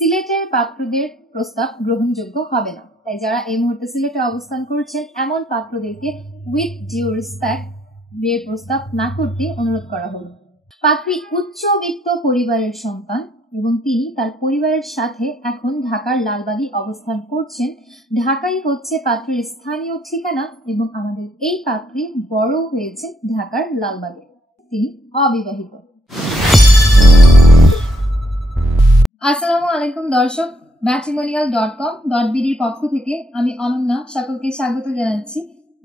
সিলেটের পাত্রদের প্রস্তাব গ্রহণযোগ্য হবে না। তাই যারা এই মুহূর্তে সিলেটে অবস্থান করছেন এমন পাত্রদেরকে উইথ ডিউ রেসপেক্ট বিয়ের প্রস্তাব না করতে অনুরোধ করা হল। পাত্রী উচ্চবিত্ত পরিবারের সন্তান এবং তিনি তার পরিবারের সাথে এখন ঢাকার লালবাগে অবস্থান করছেন। ঢাকাই হচ্ছে পাত্রীর স্থানীয় ঠিকানা এবং আমাদের এই পাত্রী বড় হয়েছে ঢাকার লালবাগে। তিনি অবিবাহিত। আসসালামু আলাইকুম দর্শক, matrimonial.com.bd এর পক্ষ থেকে আমি অনন্যা সকলকে স্বাগত জানাচ্ছি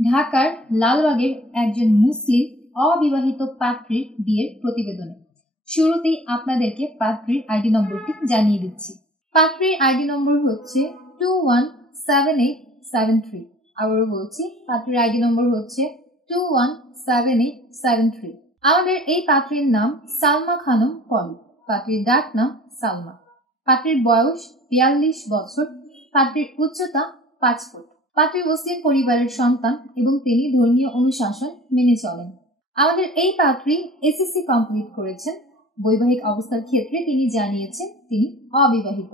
ঢাকার লালবাগের একজন মুসলিম অবিবাহিত পাত্রীর বিয়ের প্রতিবেদনে। শুরুতেই আপনাদেরকে পাত্রীর আইডি নম্বরটি জানিয়ে দিচ্ছি। পাত্রীর আইডি নম্বর হচ্ছে 217873। আবারও বলছি, পাত্রীর আইডি নম্বর হচ্ছে 217873। আমাদের এই পাত্রীর নাম সালমা খানম পলি। পাত্রীর ডাক নাম সালমা। পাত্রীর বয়স 42 বছর। পাত্রীর উচ্চতা 5 ফুট। পাত্রী মুসলিম পরিবারের সন্তান এবং তিনি ধর্মীয় অনুশাসন মেনে চলেন। আমাদের এই পাত্রী এসএসসি কমপ্লিট করেছেন। বৈবাহিক অবস্থার ক্ষেত্রে তিনি জানিয়েছেন তিনি অবিবাহিত।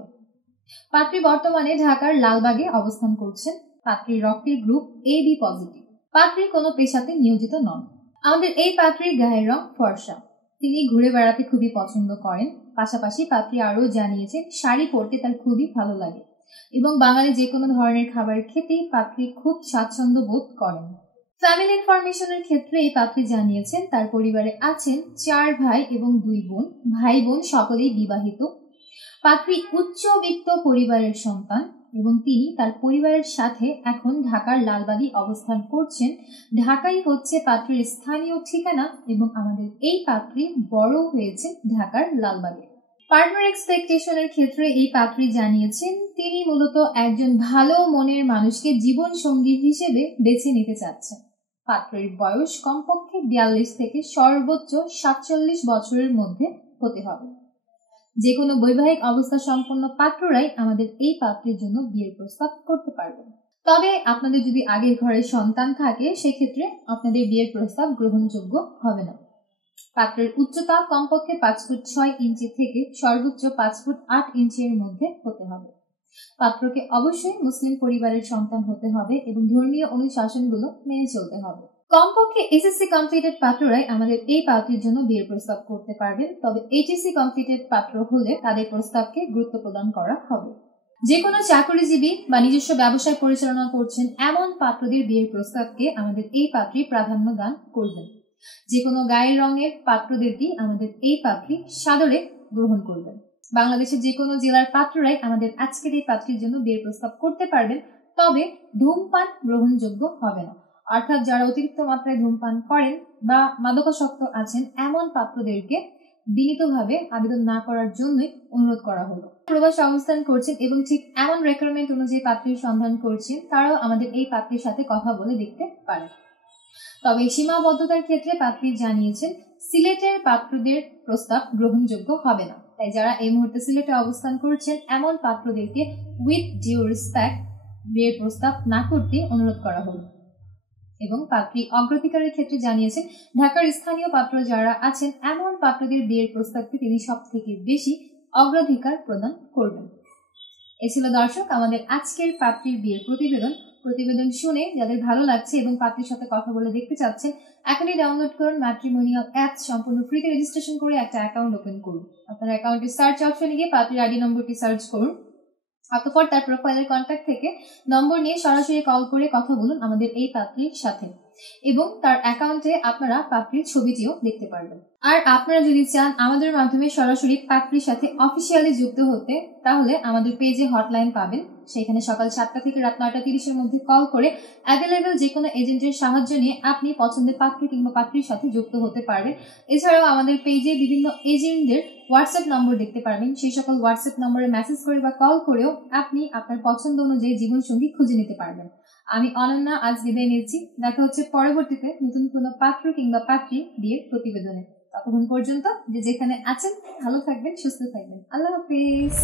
পাত্রী বর্তমানে ঢাকার লালবাগে অবস্থান করছেন। পাত্রীর রক্তের গ্রুপ AB পজিটিভ। পাত্রী কোনো পেশাতে নিয়োজিত নন। আমাদের এই পাত্রীর গায়ের রং ফর্সা। তিনি ঘুরে বেড়াতে খুবই পছন্দ করেন। পাশাপাশি পাত্রী আরও জানিয়েছেন শাড়ি পরতে তার খুবই ভালো লাগে এবং বাঙালি যে কোনো ধরনের খাবার খেতেই পাত্রী খুব স্বাচ্ছন্দ্য বোধ করেন। ফ্যামিলি ইনফরমেশনের ক্ষেত্রে এই পাত্রী জানিয়েছেন তার পরিবারে আছেন 4 ভাই এবং 2 বোন। ভাই বোন সকলেই বিবাহিত। পাত্রী উচ্চবিত্ত পরিবারের সন্তান এবং তিনি তার পরিবারের সাথে এখন ঢাকার লালবাগে অবস্থান করছেন। ঢাকাই হচ্ছে পাত্রীর স্থানীয় ঠিকানা এবং আমাদের এই পাত্রী বড় হয়েছে ঢাকার লালবাগে। পার্টনার এক্সপেকটেশনের ক্ষেত্রে এই পাত্রী জানিয়েছেন তিনি মূলত একজন ভালো মনের মানুষকে জীবন সঙ্গী হিসেবে বেছে নিতে চাচ্ছেন। পাত্রীর বয়স কমপক্ষে 42 থেকে সর্বোচ্চ 47 বছরের মধ্যে হতে হবে। যে কোনো বৈবাহিক অবস্থা সম্পন্ন পাত্ররাই আমাদের এই পাত্রীর জন্য বিয়ের প্রস্তাব করতে পারবেন। তবে আপনাদের যদি আগের ঘরে সন্তান থাকে সেক্ষেত্রে আপনাদের বিয়ের প্রস্তাব গ্রহণযোগ্য হবে না। পাত্রের উচ্চতা কমপক্ষে 5 ফুট 6 ইঞ্চি থেকে সর্বোচ্চ 5 ফুট 8 ইঞ্চির মধ্যে হতে হবে। পাত্রকে অবশ্যই মুসলিম পরিবারের সন্তান হতে হবে এবং ধর্মীয় অনুশাসনগুলো মেনে চলতে হবে। কমপক্ষে এসএসসি কমপ্লিটেড পাত্ররাই আমাদের এই পাত্রীর জন্য বিয়ের প্রস্তাব করতে পারবেন। তবে এইচএসসি কমপ্লিটেড পাত্র হলে তাদের প্রস্তাবকে গুরুত্ব প্রদান করা হবে। যে কোনো চাকরিজীবী বা নিজস্ব ব্যবসায় পরিচালনা করছেন এমন পাত্রদের বিয়ের প্রস্তাবকে আমাদের এই পাত্রী প্রাধান্য দান করবেন। যে কোনো গায়ের রঙের পাত্রদেরকে আমাদের এই পাত্রী সাদরে গ্রহণ করবেন। বাংলাদেশের যে কোনো জেলার পাত্ররাই আমাদের আজকের এই পাত্রীর জন্য বিয়ের প্রস্তাব করতে পারবেন। তবে ধূমপান গ্রহণযোগ্য হবে না। অর্থাৎ যারা অতিরিক্ত মাত্রায় ধূমপান করেন বা মাদকাসক্ত আছেন এমন পাত্রদেরকে বিনীতভাবে আবেদন না করার জন্যই অনুরোধ করা হলো। প্রবাসে অবস্থান করছেন এবং ঠিক এমন রিকোয়ারমেন্ট অনুযায়ী পাত্রীর সন্ধান করছেন তারাও আমাদের এই পাত্রীর সাথে কথা বলে দেখতে পারেন। তবে সীমাবদ্ধতার ক্ষেত্রে পাত্রী জানিয়েছেন সিলেটের পাত্রদের প্রস্তাব গ্রহণযোগ্য হবে না। তাই যারা এই মুহূর্তে সিলেটে অবস্থান করছেন এমন পাত্রদেরকে উইথ ডিউ রেসপেক্ট বিয়ের প্রস্তাব না করতে অনুরোধ করা হলো। এবং পাত্রী অগ্রাধিকারের ক্ষেত্রে জানিয়েছেন ঢাকার স্থানীয় পাত্র যারা আছেন এমন পাত্রদের বিয়ের প্রস্তাবকে তিনি সব থেকে বেশি অগ্রাধিকার প্রদান করবেন। এ ছিল দর্শক আমাদের আজকের পাত্রীর বিয়ের প্রতিবেদন শুনে যাদের ভালো লাগছে এবং পাত্রীর সাথে কথা বলে দেখতে চাচ্ছেন এখনই ডাউনলোড করুন ম্যাট্রিমোনিয়াল অ্যাপ। সম্পূর্ণ ফ্রিতে রেজিস্ট্রেশন করে একটা অ্যাকাউন্ট ওপেন করুন। আপনার অ্যাকাউন্টের সার্চ অপশনে গিয়ে পাত্রীর আইডি নম্বরটি সার্চ করুন। অতঃপর তার প্রোফাইলের কন্ট্যাক্ট থেকে নম্বর নিয়ে সরাসরি কল করে কথা বলুন আমাদের এই পাত্রীর সাথে এবং তার অ্যাকাউন্টে আপনারা পাত্রীর ছবিটিও দেখতে পারবেন। আর আপনারা যদি চান আমাদের মাধ্যমে সরাসরি পাত্রীর সাথে অফিসিয়ালি যুক্ত হতে তাহলে আমাদের পেজে হটলাইন পাবেন। সেখানে সকাল 7টা থেকে রাত 9:30 মধ্যে কল করে অ্যাভেলেবেল যে কোনো এজেন্টের সাহায্য নিয়ে আপনি পছন্দের পাত্র কিংবা পাত্রীর সাথে যুক্ত হতে পারবেন। এছাড়াও আমাদের পেজে বিভিন্ন এজেন্টদের হোয়াটসঅ্যাপ নম্বর দেখতে পারবেন। সেই সকল হোয়াটসঅ্যাপ নম্বরে মেসেজ করে বা কল করেও আপনি আপনার পছন্দ অনুযায়ী জীবনসঙ্গী খুঁজে নিতে পারবেন। আমি অনন্যা আজ বিদায় নিচ্ছি। দেখা হচ্ছে পরবর্তীতে নতুন কোনো পাত্র কিংবা পাত্রী বিয়ের প্রতিবেদনে। ততক্ষণ পর্যন্ত যে যেখানে আছেন ভালো থাকবেন, সুস্থ থাকবেন। আল্লাহ হাফেজ।